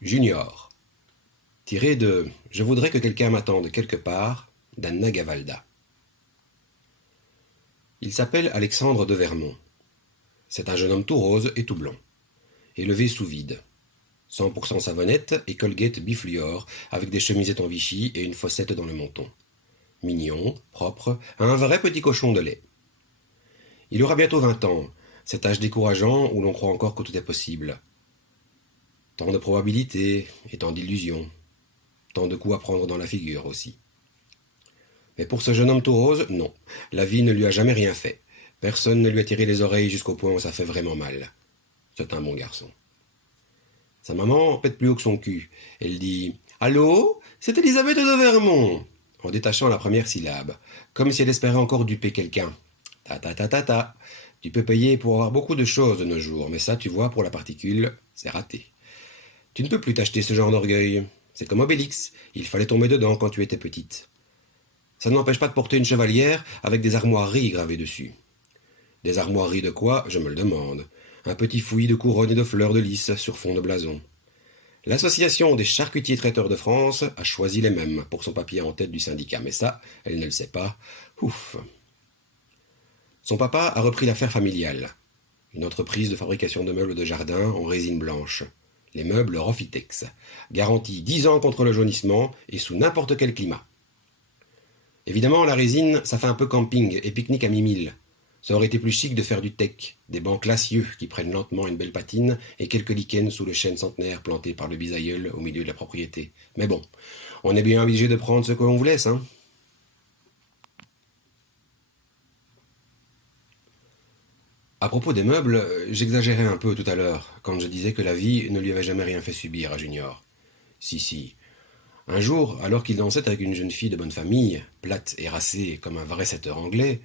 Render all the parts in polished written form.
Junior, tiré de Je voudrais que quelqu'un m'attende quelque part d'Anna Gavalda. Il s'appelle Alexandre de Vermont. C'est un jeune homme tout rose et tout blond, élevé sous vide. 100% savonnette et Colgate Bifluor avec des chemisettes en Vichy et une fossette dans le menton. Mignon, propre, un vrai petit cochon de lait. Il aura bientôt 20 ans, cet âge décourageant où l'on croit encore que tout est possible. Tant de probabilités et tant d'illusions. Tant de coups à prendre dans la figure aussi. Mais pour ce jeune homme tout rose, non. La vie ne lui a jamais rien fait. Personne ne lui a tiré les oreilles jusqu'au point où ça fait vraiment mal. C'est un bon garçon. Sa maman pète plus haut que son cul. Elle dit « Allô, c'est Elisabeth de Vermont !» en détachant la première syllabe, comme si elle espérait encore duper quelqu'un. « Ta ta ta ta ta. Tu peux payer pour avoir beaucoup de choses de nos jours, mais ça, tu vois, pour la particule, c'est raté. Tu ne peux plus t'acheter ce genre d'orgueil. C'est comme Obélix, il fallait tomber dedans quand tu étais petite. Ça ne m'empêche pas de porter une chevalière avec des armoiries gravées dessus. Des armoiries de quoi, je me le demande. Un petit fouillis de couronnes et de fleurs de lys sur fond de blason. L'association des charcutiers traiteurs de France a choisi les mêmes pour son papier en tête du syndicat, mais ça, elle ne le sait pas. Ouf. Son papa a repris l'affaire familiale. Une entreprise de fabrication de meubles de jardin en résine blanche. Les meubles Rofitex, garantis 10 ans contre le jaunissement et sous n'importe quel climat. Évidemment, la résine, ça fait un peu camping et pique-nique à mi-mille. Ça aurait été plus chic de faire du teck, des bancs classieux qui prennent lentement une belle patine et quelques lichens sous le chêne centenaire planté par le bisaïeul au milieu de la propriété. Mais bon, on est bien obligé de prendre ce que l'on vous laisse, hein. À propos des meubles, j'exagérais un peu tout à l'heure quand je disais que la vie ne lui avait jamais rien fait subir à Junior. Si, si. Un jour, alors qu'il dansait avec une jeune fille de bonne famille, plate et racée comme un vrai setteur anglais,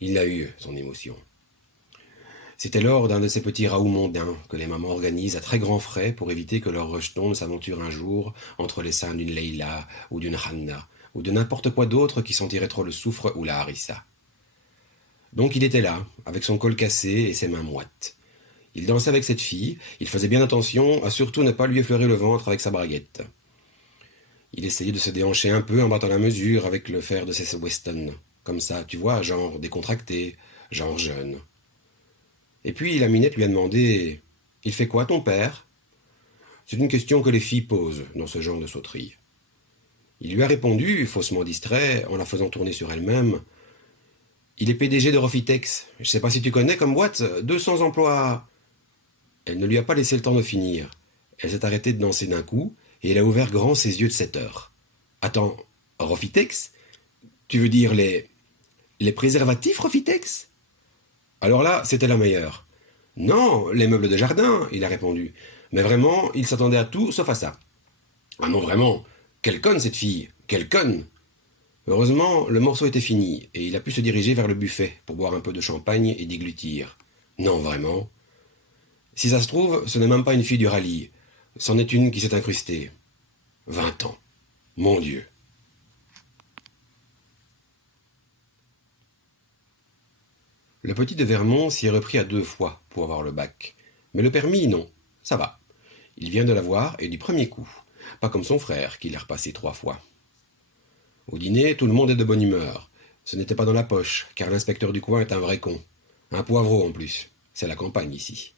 il a eu son émotion. C'était lors d'un de ces petits raouts mondains que les mamans organisent à très grands frais pour éviter que leur rejeton ne s'aventure un jour entre les seins d'une Leila ou d'une Hanna ou de n'importe quoi d'autre qui sentirait trop le soufre ou la harissa. Donc il était là, avec son col cassé et ses mains moites. Il dansait avec cette fille, il faisait bien attention à surtout ne pas lui effleurer le ventre avec sa braguette. Il essayait de se déhancher un peu en battant la mesure avec le fer de ses Weston. Comme ça, tu vois, genre décontracté, genre jeune. Et puis la minette lui a demandé « Il fait quoi ton père ?» C'est une question que les filles posent dans ce genre de sauterie. Il lui a répondu, faussement distrait, en la faisant tourner sur elle-même « Il est PDG de Rofitex. Je sais pas si tu connais comme boîte, 200 emplois. » Elle ne lui a pas laissé le temps de finir. Elle s'est arrêtée de danser d'un coup, et elle a ouvert grand ses yeux de 7 heures. « Attends, Rofitex? Tu veux dire les préservatifs Rofitex ?» Alors là, c'était la meilleure. « Non, les meubles de jardin, » il a répondu. Mais vraiment, il s'attendait à tout sauf à ça. « Ah non, vraiment, quelle conne cette fille, quelle conne !» Heureusement, le morceau était fini, et il a pu se diriger vers le buffet pour boire un peu de champagne et déglutir. Non, vraiment. Si ça se trouve, ce n'est même pas une fille du rallye. C'en est une qui s'est incrustée. 20 ans. Mon Dieu. Le petit de Vermont s'y est repris à 2 fois pour avoir le bac. Mais le permis, non. Ça va. Il vient de l'avoir et du premier coup. Pas comme son frère, qui l'a repassé 3 fois. Au dîner, tout le monde est de bonne humeur. Ce n'était pas dans la poche, car l'inspecteur du coin est un vrai con. Un poivreau en plus. C'est la campagne ici.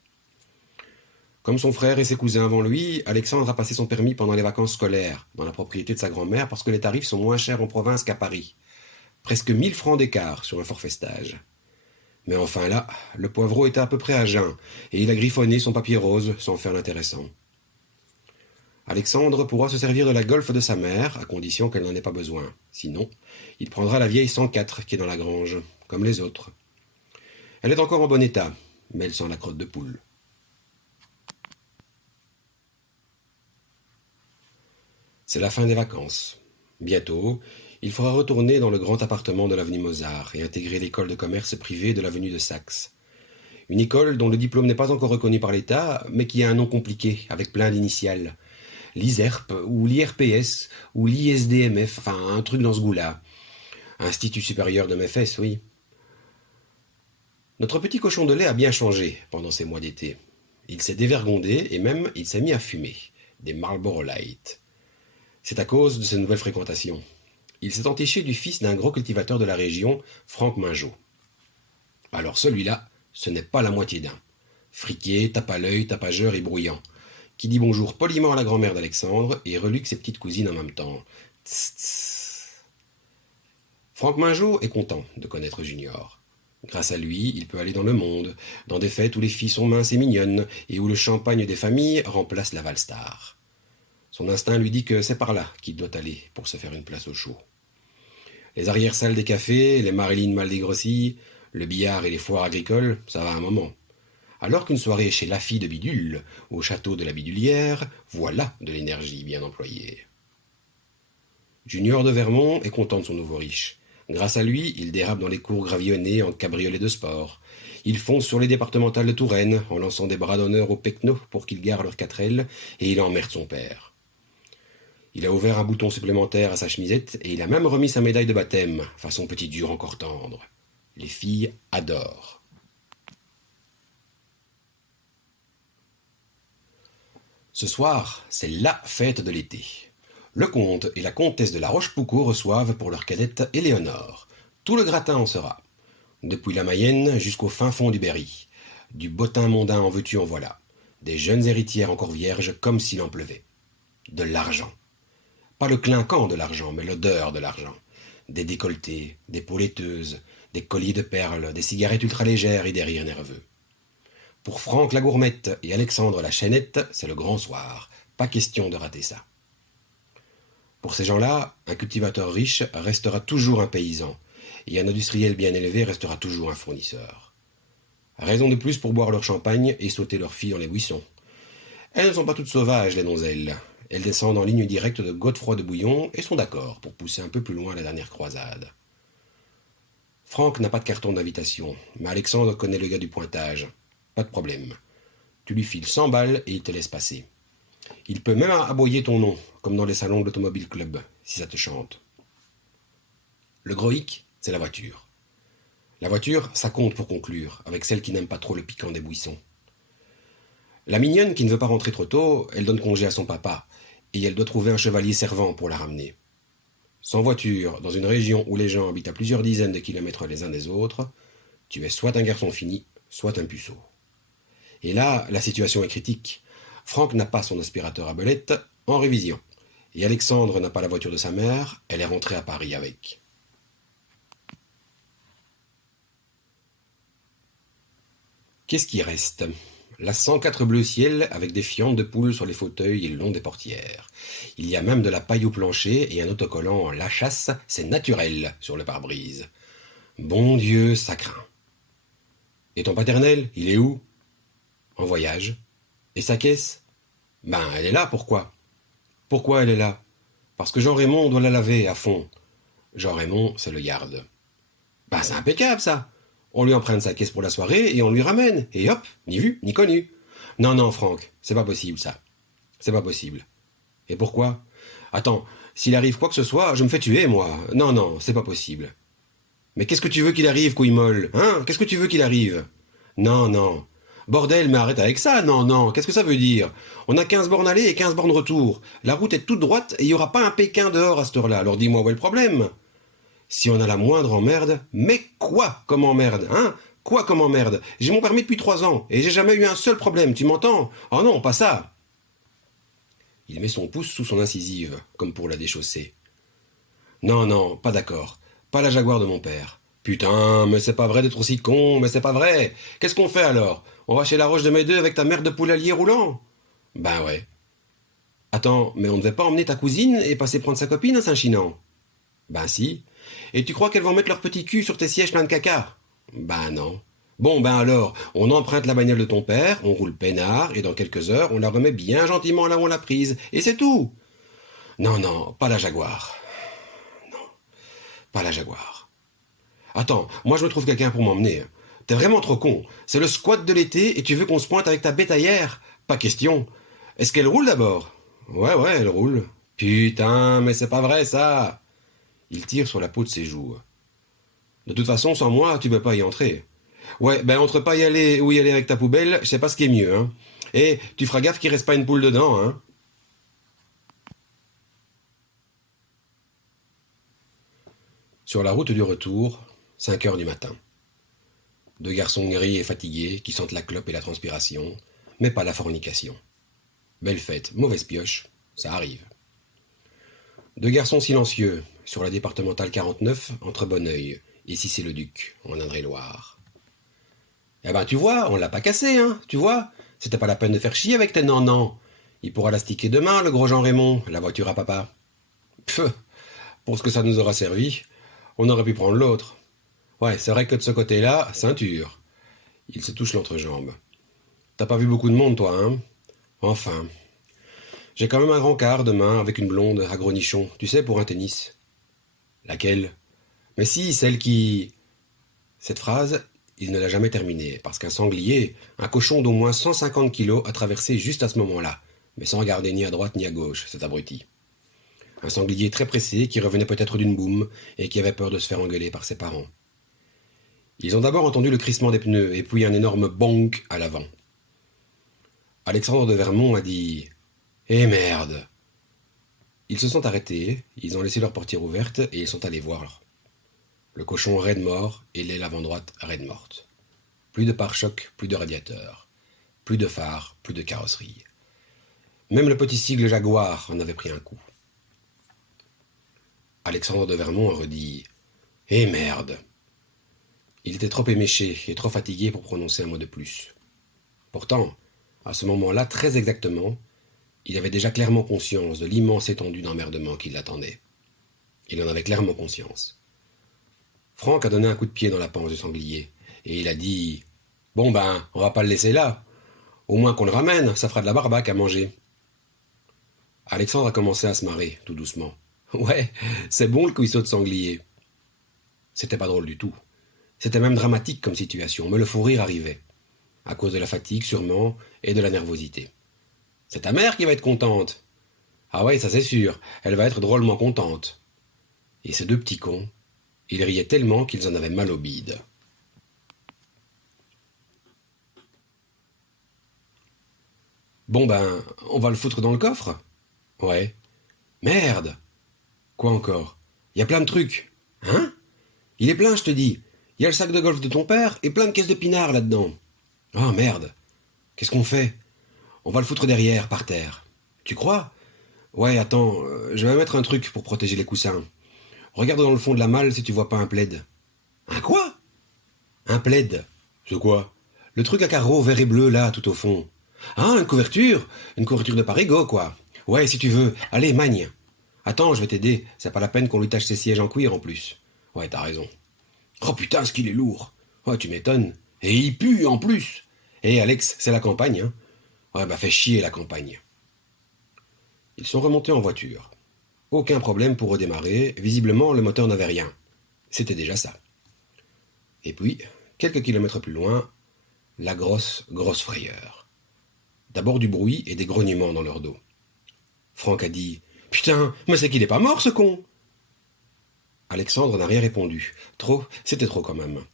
Comme son frère et ses cousins avant lui, Alexandre a passé son permis pendant les vacances scolaires, dans la propriété de sa grand-mère, parce que les tarifs sont moins chers en province qu'à Paris. Presque 1000 francs d'écart sur un forfait stage. Mais enfin là, le poivreau était à peu près à jeun, et il a griffonné son papier rose sans faire l'intéressant. Alexandre pourra se servir de la Golf de sa mère, à condition qu'elle n'en ait pas besoin. Sinon, il prendra la vieille 104 qui est dans la grange, comme les autres. Elle est encore en bon état, mais elle sent la crotte de poule. C'est la fin des vacances. Bientôt, il faudra retourner dans le grand appartement de l'avenue Mozart et intégrer l'école de commerce privée de l'avenue de Saxe. Une école dont le diplôme n'est pas encore reconnu par l'État, mais qui a un nom compliqué, avec plein d'initiales. L'ISERP, ou l'IRPS, ou l'ISDMF, enfin un truc dans ce goût-là. Institut supérieur de mes fesses, oui. Notre petit cochon de lait a bien changé pendant ces mois d'été. Il s'est dévergondé et même il s'est mis à fumer. des Marlboro Light. C'est à cause de ses nouvelles fréquentations. Il s'est entiché du fils d'un gros cultivateur de la région, Franck Mingeot. Alors celui-là, ce n'est pas la moitié d'un. Friqué, tape à l'œil, tapageur et bruyant, qui dit bonjour poliment à la grand-mère d'Alexandre et reluque ses petites cousines en même temps. Tss, tss. Franck Mingeot est content de connaître Junior. Grâce à lui, il peut aller dans le monde, dans des fêtes où les filles sont minces et mignonnes, et où le champagne des familles remplace la Valstar. Son instinct lui dit que c'est par là qu'il doit aller pour se faire une place au chaud. Les arrière-salles des cafés, les Marilyn mal dégrossies, le billard et les foires agricoles, ça va un moment. Alors qu'une soirée chez la fille de Bidule, au château de la Bidulière, voilà de l'énergie bien employée. Junior de Vermont est content de son nouveau riche. Grâce à lui, il dérape dans les cours gravillonnées en cabriolet de sport. Il fonce sur les départementales de Touraine en lançant des bras d'honneur aux pecnos pour qu'ils garent leurs 4L et il emmerde son père. Il a ouvert un bouton supplémentaire à sa chemisette et il a même remis sa médaille de baptême, façon petit dur encore tendre. Les filles adorent. Ce soir, c'est LA fête de l'été. Le comte et la comtesse de la Rochepoucauld reçoivent pour leur cadette Éléonore. Tout le gratin en sera. Depuis la Mayenne jusqu'au fin fond du Berry. Du bottin mondain en veux-tu en voilà. Des jeunes héritières encore vierges comme s'il en pleuvait. De l'argent. Pas le clinquant de l'argent, mais l'odeur de l'argent. Des décolletés, des peaux laiteuses, des colliers de perles, des cigarettes ultra-légères et des rires nerveux. Pour Franck la gourmette et Alexandre la chaînette, c'est le grand soir. Pas question de rater ça. Pour ces gens-là, un cultivateur riche restera toujours un paysan, et un industriel bien élevé restera toujours un fournisseur. Raison de plus pour boire leur champagne et sauter leurs filles dans les buissons. Elles ne sont pas toutes sauvages, les donzelles. Elles descendent en ligne directe de Godefroy de Bouillon et sont d'accord pour pousser un peu plus loin la dernière croisade. Franck n'a pas de carton d'invitation, mais Alexandre connaît le gars du pointage. Pas de problème. Tu lui files 100 balles et il te laisse passer. Il peut même aboyer ton nom, comme dans les salons de l'Automobile Club, si ça te chante. Le gros hic, c'est la voiture. La voiture, ça compte pour conclure, avec celle qui n'aime pas trop le piquant des buissons. La mignonne qui ne veut pas rentrer trop tôt, elle donne congé à son papa, et elle doit trouver un chevalier servant pour la ramener. Sans voiture, dans une région où les gens habitent à plusieurs dizaines de kilomètres les uns des autres, tu es soit un garçon fini, soit un puceau. Et là, la situation est critique. Franck n'a pas son aspirateur à belette, en révision. Et Alexandre n'a pas la voiture de sa mère, elle est rentrée à Paris avec. Qu'est-ce qui reste? La 104 bleu ciel avec des fientes de poule sur les fauteuils et le long des portières. Il y a même de la paille au plancher et un autocollant La Chasse, c'est naturel sur le pare-brise. Bon Dieu, ça craint. Et ton paternel, il est où? En voyage. Et sa caisse? Ben, elle est là, pourquoi? Pourquoi elle est là? Parce que Jean-Raymond doit la laver à fond. Jean-Raymond, c'est le garde. Ben, c'est impeccable, ça. On lui emprunte sa caisse pour la soirée et on lui ramène. Et hop, ni vu, ni connu. Non, non, Franck, c'est pas possible, ça. C'est pas possible. Et pourquoi? Attends, s'il arrive quoi que ce soit, je me fais tuer, moi. Non, non, c'est pas possible. Mais qu'est-ce que tu veux qu'il arrive, couille molle? Hein? Qu'est-ce que tu veux qu'il arrive? Non, non. Bordel, mais arrête avec ça, non, non, qu'est-ce que ça veut dire? On a 15 bornes aller et 15 bornes retour. La route est toute droite et il n'y aura pas un Pékin dehors à cette heure-là. Alors dis-moi où est le problème? Si on a la moindre emmerde, mais quoi comme emmerde, hein? Quoi comme emmerde? J'ai mon permis depuis 3 ans et j'ai jamais eu un seul problème, tu m'entends? Oh non, pas ça! Il met son pouce sous son incisive, comme pour la déchausser. Non, non, pas d'accord. Pas la Jaguar de mon père. Putain, mais c'est pas vrai d'être aussi con, mais c'est pas vrai. Qu'est-ce qu'on fait alors? On va chez la Roche de Médeux avec ta mère de poulailler roulant? Ben ouais. Attends, mais on ne devait pas emmener ta cousine et passer prendre sa copine à Saint-Chinan? Ben si. Et tu crois qu'elles vont mettre leur petit cul sur tes sièges pleins de caca? Ben non. Bon, ben alors, on emprunte la bagnole de ton père, on roule peinard, et dans quelques heures, on la remet bien gentiment là où on l'a prise. Et c'est tout. Non, non, pas la Jaguar. Non, pas la Jaguar. Attends, moi je me trouve quelqu'un pour m'emmener. T'es vraiment trop con. C'est le squat de l'été et tu veux qu'on se pointe avec ta bétaillère? Pas question. Est-ce qu'elle roule d'abord? Ouais, ouais, elle roule. Putain, mais c'est pas vrai ça. Il tire sur la peau de ses joues. De toute façon, sans moi, tu peux pas y entrer. Ouais, ben entre pas y aller ou y aller avec ta poubelle, je sais pas ce qui est mieux, hein. Et tu feras gaffe qu'il reste pas une poule dedans, hein. Sur la route du retour, 5 heures du matin. Deux garçons gris et fatigués qui sentent la clope et la transpiration, mais pas la fornication. Belle fête, mauvaise pioche, ça arrive. Deux garçons silencieux, sur la départementale 49, entre Bonneuil et Cissé-le-Duc, en Indre-et-Loire. Eh ben tu vois, on l'a pas cassé, hein, tu vois. C'était pas la peine de faire chier avec tes nan-nan. Il pourra la sticker demain, le gros Jean Raymond, la voiture à papa. Pfff, pour ce que ça nous aura servi, on aurait pu prendre l'autre. Ouais, c'est vrai que de ce côté-là, ceinture. Il se touche l'entrejambe. T'as pas vu beaucoup de monde, toi, hein? Enfin. J'ai quand même un rencard demain avec une blonde à gros nichon, tu sais, pour un tennis. Laquelle? Mais si, celle qui... Cette phrase, il ne l'a jamais terminée, parce qu'un sanglier, un cochon d'au moins 150 kilos, a traversé juste à ce moment-là, mais sans regarder ni à droite ni à gauche, cet abruti. Un sanglier très pressé, qui revenait peut-être d'une boum, et qui avait peur de se faire engueuler par ses parents. Ils ont d'abord entendu le crissement des pneus, et puis un énorme bonk à l'avant. Alexandre de Vermont a dit « Eh merde !» Ils se sont arrêtés, ils ont laissé leur portière ouverte, et ils sont allés voir. Le cochon raide mort, et l'aile avant-droite raide morte. Plus de pare-choc, plus de radiateur. Plus de phare, plus de carrosserie. Même le petit sigle Jaguar en avait pris un coup. Alexandre de Vermont a redit « Eh merde !» Il était trop éméché et trop fatigué pour prononcer un mot de plus. Pourtant, à ce moment-là, très exactement, il avait déjà clairement conscience de l'immense étendue d'emmerdement qui l'attendait. Il en avait clairement conscience. Franck a donné un coup de pied dans la panse du sanglier, et il a dit « Bon ben, on va pas le laisser là. Au moins qu'on le ramène, ça fera de la barbaque à manger. » Alexandre a commencé à se marrer, tout doucement. « Ouais, c'est bon le cuisseau de sanglier. » C'était pas drôle du tout. C'était même dramatique comme situation, mais le fou rire arrivait. À cause de la fatigue, sûrement, et de la nervosité. « C'est ta mère qui va être contente. »« Ah ouais, ça c'est sûr, elle va être drôlement contente. » Et ces deux petits cons, ils riaient tellement qu'ils en avaient mal au bide. Bon ben, on va le foutre dans le coffre? Ouais. Merde! Quoi encore? Y a plein de trucs. Hein? Il est plein, je te dis. Y a le sac de golf de ton père et plein de caisses de pinard là-dedans. Ah merde! Qu'est-ce qu'on fait? On va le foutre derrière, par terre. Tu crois? Ouais, attends, je vais mettre un truc pour protéger les coussins. Regarde dans le fond de la malle si tu vois pas un plaid. Un quoi? Un plaid. C'est quoi? Le truc à carreaux vert et bleu là, tout au fond. Ah, une couverture? Une couverture de Parigo, quoi. Ouais, si tu veux. Allez, magne. Attends, je vais t'aider. C'est pas la peine qu'on lui tâche ses sièges en cuir en plus. Ouais, t'as raison. Oh putain, ce qu'il est lourd. Oh, tu m'étonnes. Et il pue en plus. Eh, Alex, c'est la campagne, hein. Ouais, bah fais chier la campagne. Ils sont remontés en voiture. Aucun problème pour redémarrer. Visiblement, le moteur n'avait rien. C'était déjà ça. Et puis, quelques kilomètres plus loin, la grosse frayeur. D'abord du bruit et des grognements dans leur dos. Franck a dit « Putain, mais c'est qu'il est pas mort, ce con !» Alexandre n'a rien répondu. C'était trop quand même.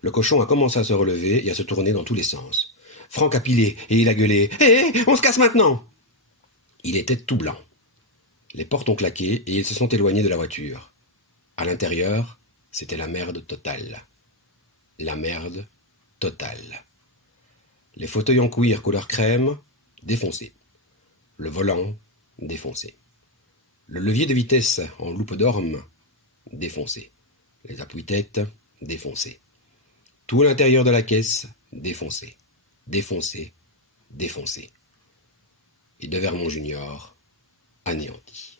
Le cochon a commencé à se relever et à se tourner dans tous les sens. Franck a pilé et il a gueulé « Hé, on se casse maintenant !» Il était tout blanc. Les portes ont claqué et ils se sont éloignés de la voiture. À l'intérieur, c'était la merde totale. La merde totale. Les fauteuils en cuir couleur crème, défoncés. Le volant, défoncé. Le levier de vitesse en loupe d'orme, défoncé. Les appuis-têtes, défoncés. Tout l'intérieur de la caisse, défoncé. Défoncé, défoncé. Et de Vermont Junior, anéanti.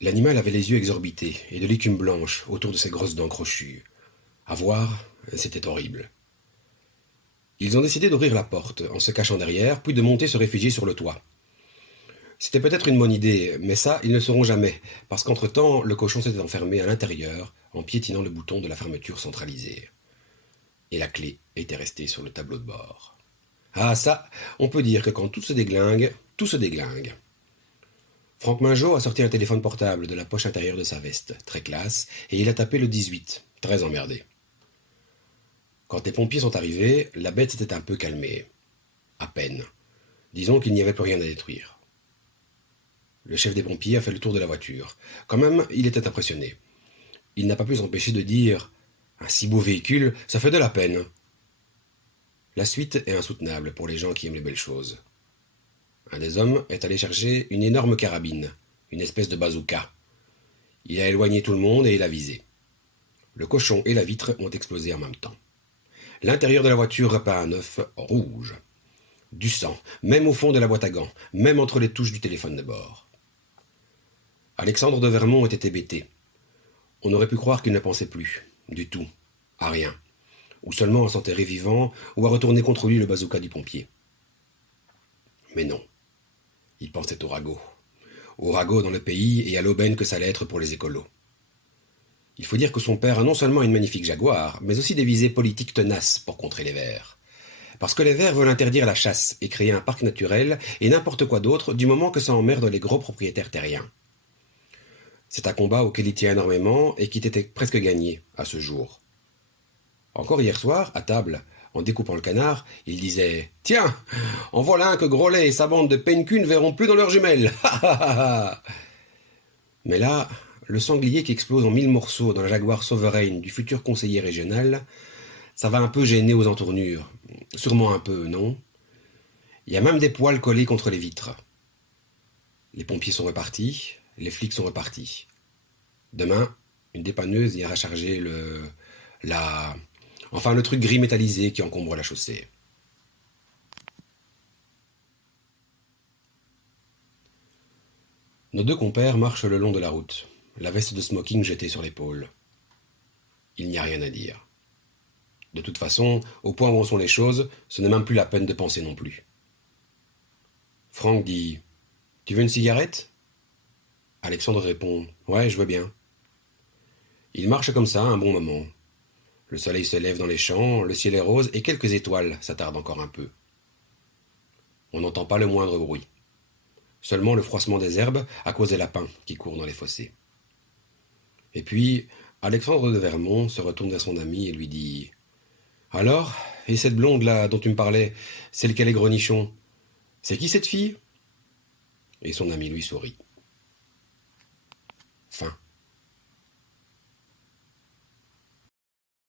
L'animal avait les yeux exorbités et de l'écume blanche autour de ses grosses dents crochues. À voir, c'était horrible. Ils ont décidé d'ouvrir la porte en se cachant derrière, puis de monter se réfugier sur le toit. C'était peut-être une bonne idée, mais ça, ils ne le sauront jamais, parce qu'entre-temps, le cochon s'était enfermé à l'intérieur en piétinant le bouton de la fermeture centralisée. Et la clé était restée sur le tableau de bord. Ah ça, on peut dire que quand tout se déglingue, tout se déglingue. Franck Mingeot a sorti un téléphone portable de la poche intérieure de sa veste, très classe, et il a tapé le 18, très emmerdé. Quand les pompiers sont arrivés, la bête s'était un peu calmée. À peine. Disons qu'il n'y avait plus rien à détruire. Le chef des pompiers a fait le tour de la voiture. Quand même, il était impressionné. Il n'a pas pu s'empêcher de dire « Un si beau véhicule, ça fait de la peine !» La suite est insoutenable pour les gens qui aiment les belles choses. Un des hommes est allé chercher une énorme carabine, une espèce de bazooka. Il a éloigné tout le monde et il a visé. Le cochon et la vitre ont explosé en même temps. L'intérieur de la voiture repeint à neuf, rouge. Du sang, même au fond de la boîte à gants, même entre les touches du téléphone de bord. Alexandre de Vermont était hébété. On aurait pu croire qu'il ne pensait plus, du tout, à rien, ou seulement à s'enterrer vivant, ou à retourner contre lui le bazooka du pompier. Mais non, il pensait au ragot. Au ragot dans le pays et à l'aubaine que ça allait être pour les écolos. Il faut dire que son père a non seulement une magnifique Jaguar, mais aussi des visées politiques tenaces pour contrer les Verts. Parce que les Verts veulent interdire la chasse et créer un parc naturel et n'importe quoi d'autre du moment que ça emmerde les gros propriétaires terriens. C'est un combat auquel il tient énormément et qui était presque gagné à ce jour. Encore hier soir, à table, en découpant le canard, il disait « Tiens, en voilà un que Grolet et sa bande de penculs ne verront plus dans leurs jumelles. Mais là, le sanglier qui explose en 1000 morceaux dans la Jaguar souveraine du futur conseiller régional, ça va un peu gêner aux entournures. Sûrement un peu, non? Il y a même des poils collés contre les vitres. Les pompiers sont repartis, les flics sont repartis. Demain, une dépanneuse ira charger le truc gris métallisé qui encombre la chaussée. Nos deux compères marchent le long de la route, la veste de smoking jetée sur l'épaule. Il n'y a rien à dire. De toute façon, au point où en sont les choses, ce n'est même plus la peine de penser non plus. Franck dit « Tu veux une cigarette ?» Alexandre répond « Ouais, je veux bien. » Ils marchent comme ça un bon moment. Le soleil se lève dans les champs, le ciel est rose et quelques étoiles s'attardent encore un peu. On n'entend pas le moindre bruit. Seulement le froissement des herbes à cause des lapins qui courent dans les fossés. Et puis, Alexandre de Vermont se retourne vers son ami et lui dit « Alors, et cette blonde-là dont tu me parlais, celle qui a les grenichons, c'est qui cette fille ?» Et son ami lui sourit. Fin.